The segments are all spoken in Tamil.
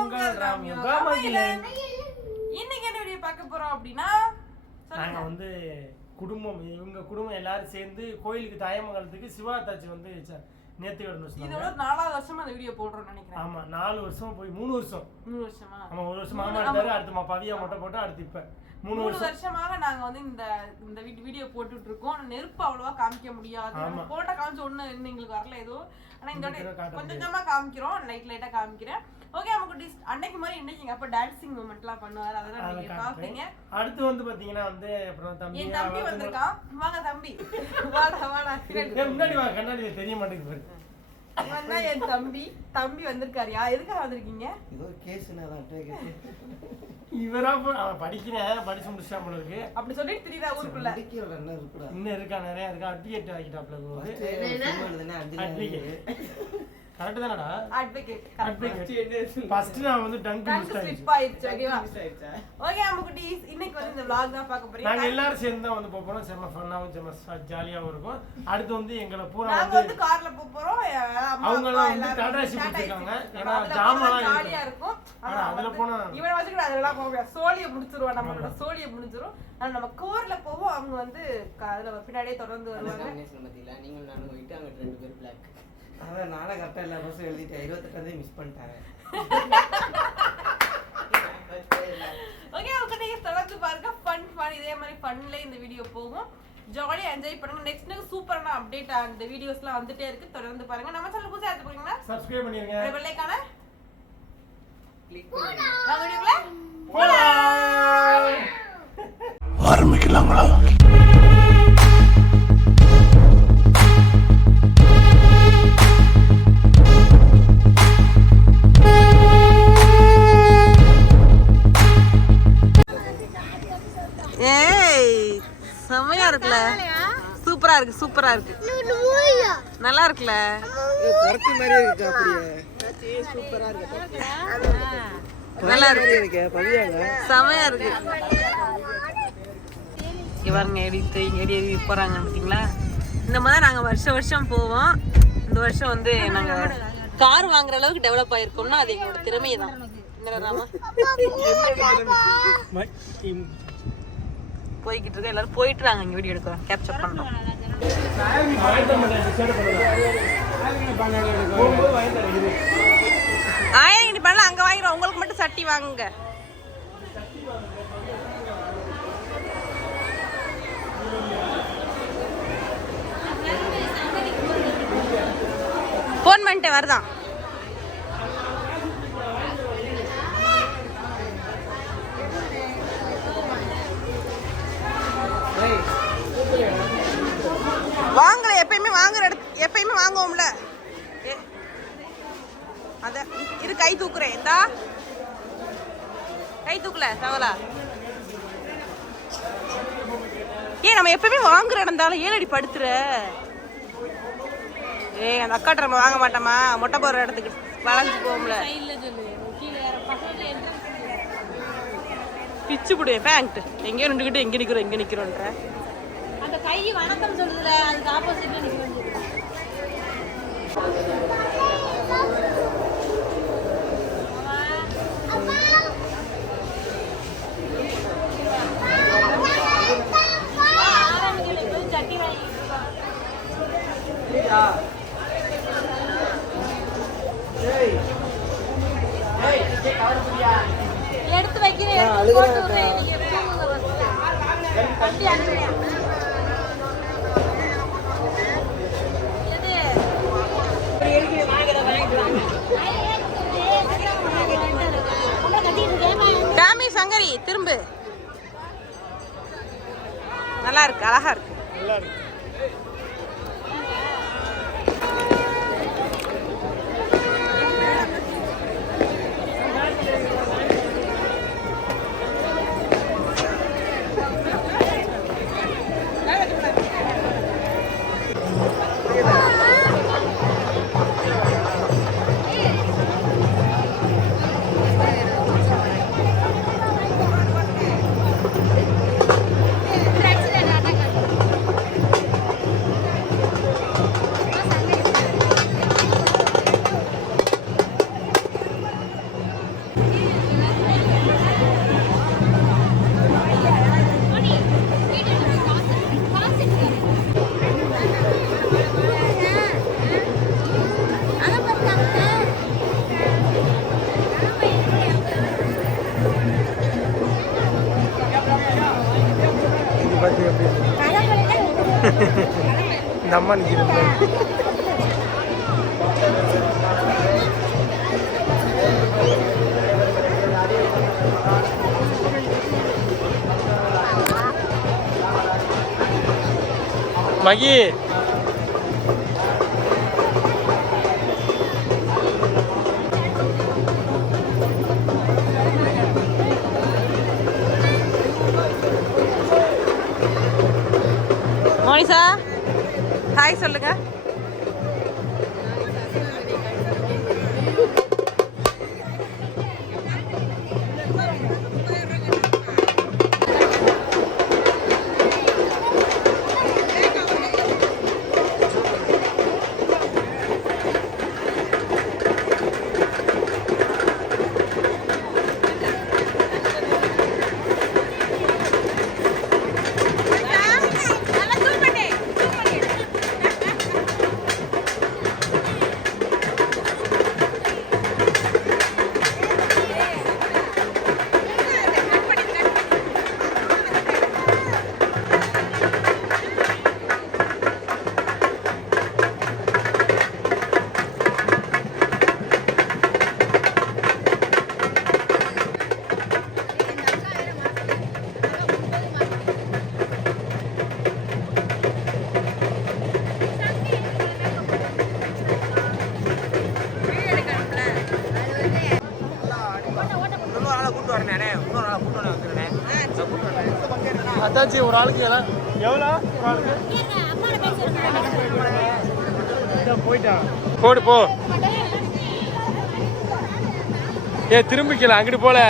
உங்கள் ராம்யோகா மகிழன். இன்னைக்கு என்ன வீடியோ பார்க்க போறோம் அப்படின்னா, நாங்க வந்து குடும்பம் இவங்க குடும்பம் எல்லாரும் சேர்ந்து கோயிலுக்கு தாயமங்கலத்துக்கு சிவாத்தாச்சி வந்து நேத்து கிடந்து இதோட 4வது வருஷமா அந்த வீடியோ போடுறோம்னு நினைக்கிறேன். ஆமா 4 வருஷம் போய் 3 வருஷம். 3 வருஷமா? ஆமா 1 வருஷம் மாமா எடுத்தாரு, அடுத்து பவியா மொட்டை போட்டா, அடுத்து இப்ப 3 வருஷமாக நாங்க வந்து இந்த வீடியோ போட்டுட்டு இருக்கோம். நெருப்பு அவ்வளவா காமிக்க முடியாது, போட்டோ காமிச்ச ஒண்ணு இன்னும் எங்களுக்கு வரல ஏதோ. ஆனா இந்த கொஞ்சம் கொஞ்சமா காமிக்கிறோம், லைட்டா காமிக்கிறேன். ஓகே நமக்கு அன்னைக்கு மாதிரி இன்னைக்கு எங்க அப்பா டான்சிங் மூமெண்ட்லாம் பண்ணுவாரு, அதெல்லாம் நீங்க பாப்பீங்க. அடுத்து வந்து பாத்தீங்கன்னா வந்து அப்புறம் என் தம்பி வந்திருக்கான். வாங்க தம்பி, வாடா முன்னாடி வா, கண்ணாடியில தெரிய மாட்டேங்குது. இவன் தான் என் தம்பி வந்திருக்காருயா. எதுக்காக வந்திருக்கீங்க? ஏதோ கேஸ்னா இவரா படிக்கிறேன், படிச்சு முடிச்சா போல இருக்கு அப்படி சொல்லிட்டு திரியதா ஊருக்குள்ள. இன்னும் இருக்கா, நிறைய இருக்கா. அட்வொகேட் ஆகிட்டாப்ல கரெக்ட் தானடா? அட்வொகேட் ஃபர்ஸ்ட் நான் வந்து டங்க் ஸ்லிப் ஆயிடுச்சு. ஓகேவா? ஓகே அம்முக்குட்டீஸ், இன்னைக்கு வந்து இந்த vlog தான் பார்க்க போறீங்க. நாங்க எல்லாரும் சேர்ந்து தான் வந்து போறோம். செம்ம ஃபன்னாவும் செம்ம ஜாலியாவும் இருக்கும். அடுத்து வந்து எங்களை பூரா நாங்க வந்து கார்ல போறோம். அவங்க எல்லாம் வந்து டாடாசி போட்டுருக்காங்க. ஏன்னா ஜாமான் ஜாலியா இருக்கும். ஆனா அதுல போனா இவனை வச்சுக்கிட்டு அதெல்லாம் போக சோழியை முடிச்சிருவோம். நம்மளோட சோழியை முடிஞ்சிரும். ஆனா நம்ம கோர்ல போவோம். அவங்க வந்து அதுல பின்னாடியே தொடர்ந்து வருவாங்க. நீங்க நானும் போயிட்டு அங்க 2 பேர் பிளாக். அதான் நானே கரெக்டாக எல்லா வருஷம் எழுதிட்டேன். 28 மிஸ் பண்ணிட்டாங்க. ஓகே ஓகே தொடர்ந்து பாருங்க. ஃபன் இதே மாதிரி ஃபன்ல இந்த வீடியோ போகும். ஜாலியா என்ஜாய் பண்ணுங்க. நெக்ஸ்ட் சூப்பரான அப்டேட் அந்த வீடியோஸ்லாம் வந்துட்டே இருக்கு. தொடர்ந்து பாருங்க. நம்ம சேனல் புதுசா ஆச்சு போறீங்களா? சப்ஸ்கிரைப் பண்ணிருங்க. பெல் ஐகானை கிளிக் பண்ணுங்க. நான் வீடியோல போலாம். ஆரம்பிக்கலாங்களா? செமையா இருக்குல்ல? சூப்பரா இருக்கு நல்லா இருக்குல்ல? கரெக்ட் மாதிரியே இருக்கு. அப்படியே சூப்பரா இருக்கு. நல்லா இருக்கு. பவியாங்க செமையா இருக்கு. இங்க பாருங்க எடி போறாங்க பாத்தீங்களா? இந்த மாதிரி நாங்க வருஷம் போவோம். இந்த வருஷம் வந்து நாங்க கார் வாங்குற அளவுக்கு டெவலப் ஆயிருக்கோம்னா அது எங்களோட திறமை தான். போய்கிட்டு இருக்க எல்லாரும் போயிட்டுறாங்க. இங்க வீடியோ எடுக்கிறோம், கேப்சர் பண்றோம். நீ பண்ணல, அங்க வாங்கிடுவோம். உங்களுக்கு மட்டும் சட்டி வாங்குங்க. போன் பண்ணிட்டு வருதான். வாங்கல எப்பயுமே வாங்குவோம்ல. அத இரு கை தூக்குறேன். இந்தா கை தூக்கல தவலா. நம்ம எப்பயுமே வாங்குற இடந்தாலும் ஏன் அடி படுத்துற? அந்த அக்காட்ட நம்ம வாங்க மாட்டோமா? மொட்டை போடுற இடத்துக்கு வளைஞ்சு போகும்ல. பிச்சு போடுவேன் பேங்க்ட். எங்கேயோ நின்றுக்கிட்டு எங்க நிக்கிறோன்ற அந்த கை வணக்கம் சொல்லுதுல, அதுக்கு ஆப்போசிட்ல நிக்கிறோம். எடுத்து வைக்கிறேன். சங்கரி திரும்ப நல்லா இருக்கு, அழகா இருக்கு. இந்த அம்மா நிற்கிறது. மகி மோனிஷா ஹாய் சொல்லுங்க. அதாச்சி ஒரு ஆளுக்கு எவ்வளோ ஒரு ஆளுக்கு போயிட்டான். போடு போ. திரும்பிக்கல அங்கிட்டு போல.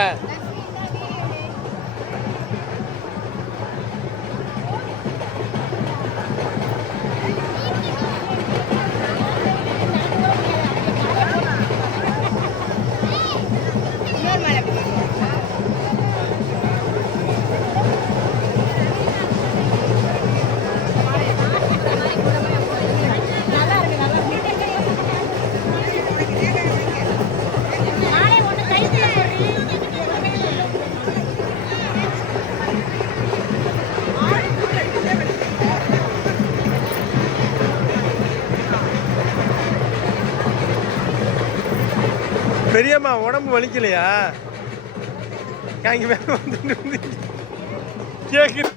பெரியம்மா உடம்பு வலிக்கலையா? இங்க மேல வந்து கேக்குது.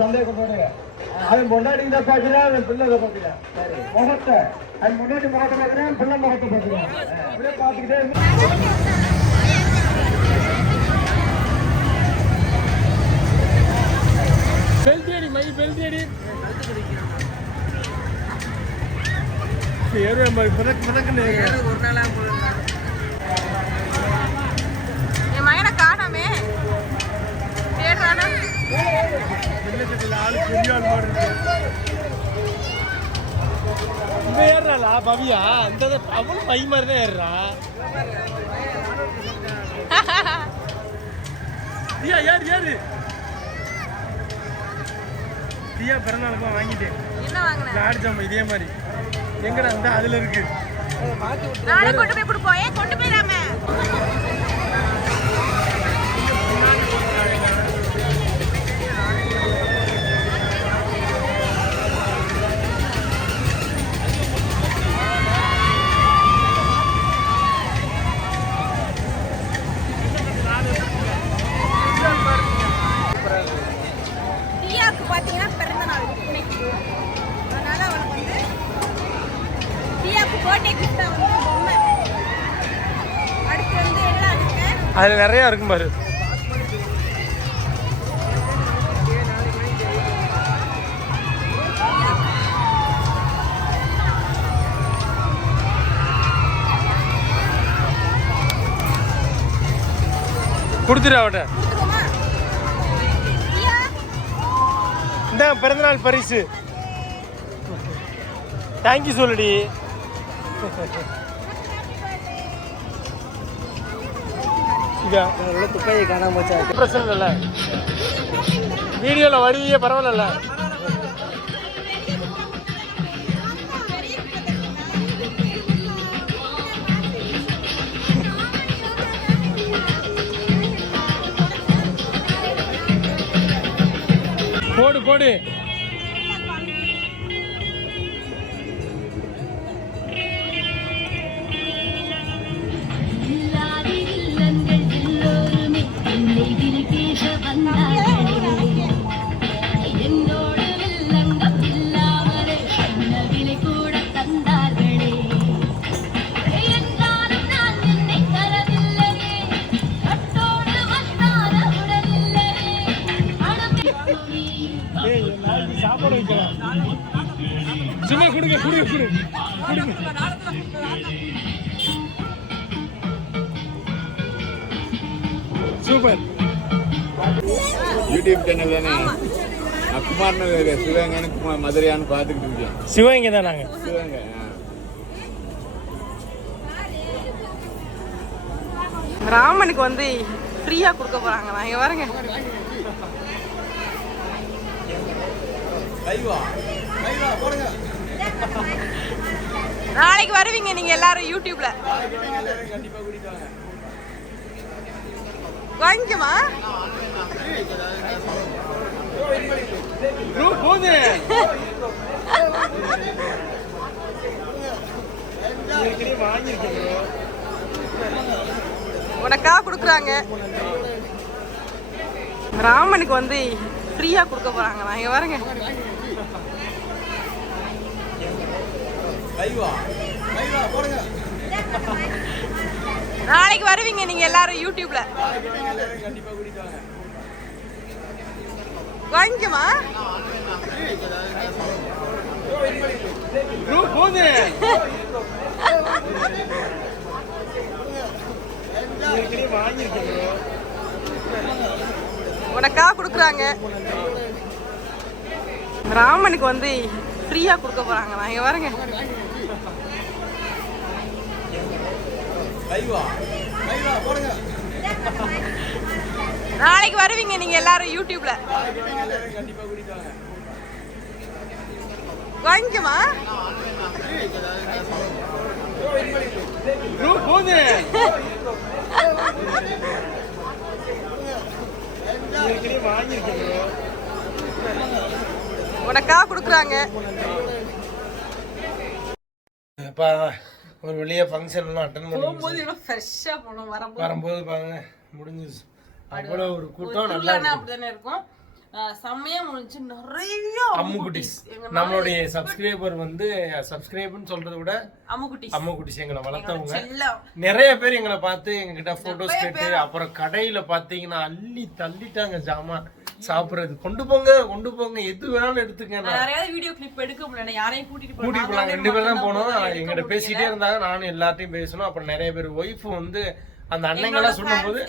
சந்தேகப்படுங்க அது முன்னாடி இந்த பாக்குறேன் அவன் பிள்ளை பாக்குறேன் முகத்தை அது முன்னாடி முகத்தை பாக்குறேன் பிள்ளை முகத்தை பாக்குறேன் அப்படியே பாத்துக்கிட்டே பெல்டியடி மை பெல்டியடி ஏறு மாதிரி பதக்குன்னு ஒரு நாளா என் மகனை காணாமே தேடுறானா ஆளு பெரிய ஆள் மாதிரி இருக்கு இந்த ஏறாளா பவியா அந்த அவளும் மை மாதிரி தான் ஏறுறா தியா ஏறு தியா பிறந்தாலுமா வாங்கிட்டேன் என்ன வாங்கின லாடு ஜாமா இதே மாதிரி எங்கடா இருந்தா அதுல இருக்கு நாளை கொண்டு போய் கொடுப்போம் ஏன் கொண்டு போயிடாம தியாவுக்கு பார்த்தீங்கன்னா பிறந்த நாள் இன்னைக்கு அதனால அவனுக்கு வந்து தியாவுக்கு பர்த்டே கிஃப்டா வந்து பொம்மை அடுத்து வந்து எல்லாம் இருக்கு அதுல நிறைய இருக்கும் பாரு கொடுத்துரு அவட்ட இந்த பிறந்தநாள் பரிசு தேங்க்யூ சொல்லுடி துப்பாக்கி காணாம போச்சா பிரச்சனை இல்லை வீடியோவில் வருவியே பரவாயில்ல போடு போடு சாப்பாடு வைக்கலாம் சும்மா கொடுங்க சூப்பர் யூடியூப் சேனல் தானே குமார்னு சிவகங்கைன்னு மதுரையான்னு பார்த்துக்கிட்டு இருக்கேன் சிவகங்கை தான் நாங்கள் சிவகங்கை ராமனுக்கு வந்து ஃப்ரீயா கொடுக்க போறாங்க நான் இங்க பாருங்க நாளைக்கு வருவீங்க நீங்க எல்லாரும் யூடியூப்ல வாங்கிக்கமா போது உனக்கா கொடுக்குறாங்க ராமனுக்கு வந்து ஃப்ரீயா கொடுக்க போறாங்க நான் இங்க பாருங்க நாளைக்கு வருவீங்க நீங்க எல்லாரும் யூடியூப்ல வாங்கிக்கமா போது உனக்கா கொடுக்குறாங்க ராமனுக்கு வந்து ஃப்ரீயா கொடுக்க போறாங்க நான் இங்க பாருங்க நாளைக்கு வருவீங்க நீங்க எல்லாரும் யூடியூப்ல வாங்கிக்கமா உனக்கா கொடுக்குறாங்க. இப்போ ஒரு வெளியே ஃபங்க்ஷன்லாம் அட்டன் போகும்போது இவ்வளவு ஃப்ரெஷ்ஷா போனோம், வரும்போது பாருங்க முடிஞ்சிச்சு. அவ்வளோ ஒரு கூட்டம் நல்லா திருவிழானா அப்படிதானே இருக்கும். செம்மையா முடிஞ்சு. நிறைய அம்முக்குட்டிஸ் நம்மளுடைய சப்ஸ்கிரைபர் வந்து சப்ஸ்கிரைபர்னு சொல்றதை விட அம்முக்குட்டிஸ் எங்களை வளர்த்தவங்க. நிறைய பேர் எங்களை பார்த்து எங்ககிட்ட போட்டோஸ் கேட்டு அப்புறம் கடையில பாத்தீங்கன்னா அள்ளி தள்ளிட்டாங்க ஜாமான் சாப்பிடுறது. கொண்டு போங்க எது வேணாலும் எடுத்துக்க. நிறைய வீடியோ கிளிப் எடுக்க முடியல, யாரையும் கூட்டிட்டு போனாங்க. 2 பேர் தான் போனோம். எங்கிட்ட பேசிட்டே இருந்தாங்க, நானும் எல்லாத்தையும் பேசணும். அப்புறம் நிறைய பேர் ஒய்ஃப் வந்து அந்த அண்ணங்கெல்லாம் சொல்லும் போது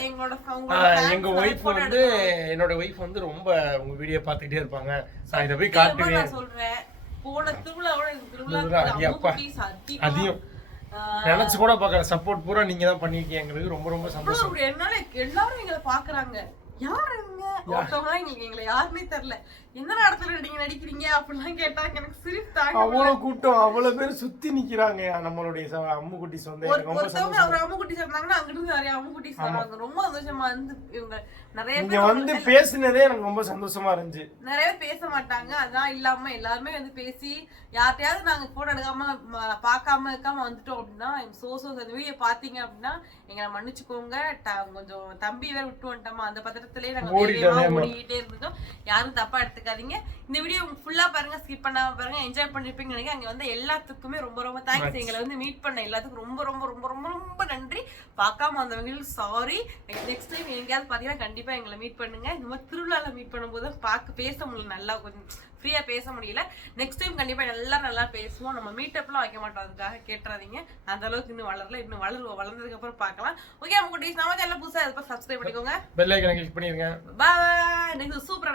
எங்க ஒய்ஃப் வந்து என்னோட ஒய்ஃப் வந்து ரொம்ப உங்க வீடியோ பார்த்துக்கிட்டே இருப்பாங்க. நான் இதை போய் காட்டுவேன் சொல்றேன். போன திருவிழாவோட அதிகம் நினைச்சு கூட பாக்கல. சப்போர்ட் பூரா நீங்க தான் பண்ணிருக்கீங்க. எங்களுக்கு ரொம்ப ரொம்ப சந்தோஷம். என்னால எல்லாரும் எங்களை பாக்குறாங்க. யாரு எங்களை யாருமே தெரியல. என்ன இடத்துல நீங்க நடிக்கிறீங்க அப்படிலாம் கேட்டாங்க. எனக்கு சிரிப்பு தாங்க. அவ்வளவு கூட்டம், அவ்வளவு பேர் சுத்தி நிக்கிறாங்க. நம்மளுடைய அம்முக்குட்டிஸ் வந்து ஒருத்தவங்க அம்முக்குட்டிஸ் இருந்தாங்கன்னா அங்கிட்டு நிறைய அம்முக்குட்டிஸ் வராங்க. ரொம்ப சந்தோஷமா இருந்து இவங்க நிறைய பேர் வந்து பேசினதே எனக்கு ரொம்ப சந்தோஷமா இருந்துச்சு. நிறைய பேச மாட்டாங்க, அதான் இல்லாம எல்லாருமே வந்து பேசி யார்ட்டையாவது நாங்க போட்டோ எடுக்காம பார்க்காம இருக்காம வந்துட்டோம் அப்படின்னா அந்த வீடியோ பாத்தீங்க அப்படின்னா எங்களை மன்னிச்சுக்கோங்க. கொஞ்சம் தம்பி வேற விட்டு வந்துட்டோமா, அந்த பத்திரத்திலேயே நாங்க ஓடிக்கிட்டே இருந்தோம். யாரும் தப்பா எடுத்துக்காதீங்க. இந்த வீடியோ ஃபுல்லா பாருங்க, ஸ்கிப் பண்ணாம பாருங்க, என்ஜாய் பண்ணிருப்பீங்க நினைக்கிறேன். அங்க வந்து எல்லாத்துக்குமே ரொம்ப ரொம்ப தேங்க்ஸ். எங்களை வந்து மீட் பண்ண எல்லாத்துக்கும் ரொம்ப ரொம்ப ரொம்ப ரொம்ப ரொம்ப நன்றி. பார்க்காம வந்தவங்களுக்கு சாரி. நெக்ஸ்ட் டைம் எங்கேயாவது பாத்தீங்கன்னா கண்டிப்பா எங்களை மீட் பண்ணுங்க. இந்த மாதிரி திருவிழால மீட் பண்ணும்போது பேச முடியல, நல்லா கொஞ்சம் ஃப்ரீயா பேச முடியல. நெக்ஸ்ட் டைம் கண்டிப்பா நல்லா பேசுவோம். நம்ம மீட்டப்லாம் வைக்க மாட்டோம், அதுக்காக கேட்டுறாதீங்க. அந்த அளவுக்கு இன்னும் வளரல, இன்னும் வளருவோம். வளர்ந்ததுக்கு அப்புறம் பார்க்கலாம். ஓகே, நம்ம குட்டீஸ் நம்ம சேனல் புதுசா சப்ஸ்கிரைப் பண்ணிக்கோங்க, பெல் ஐகானை கிளிக் பண்ணிருங்க. பாய். நெக்ஸ்ட் சூப்பரா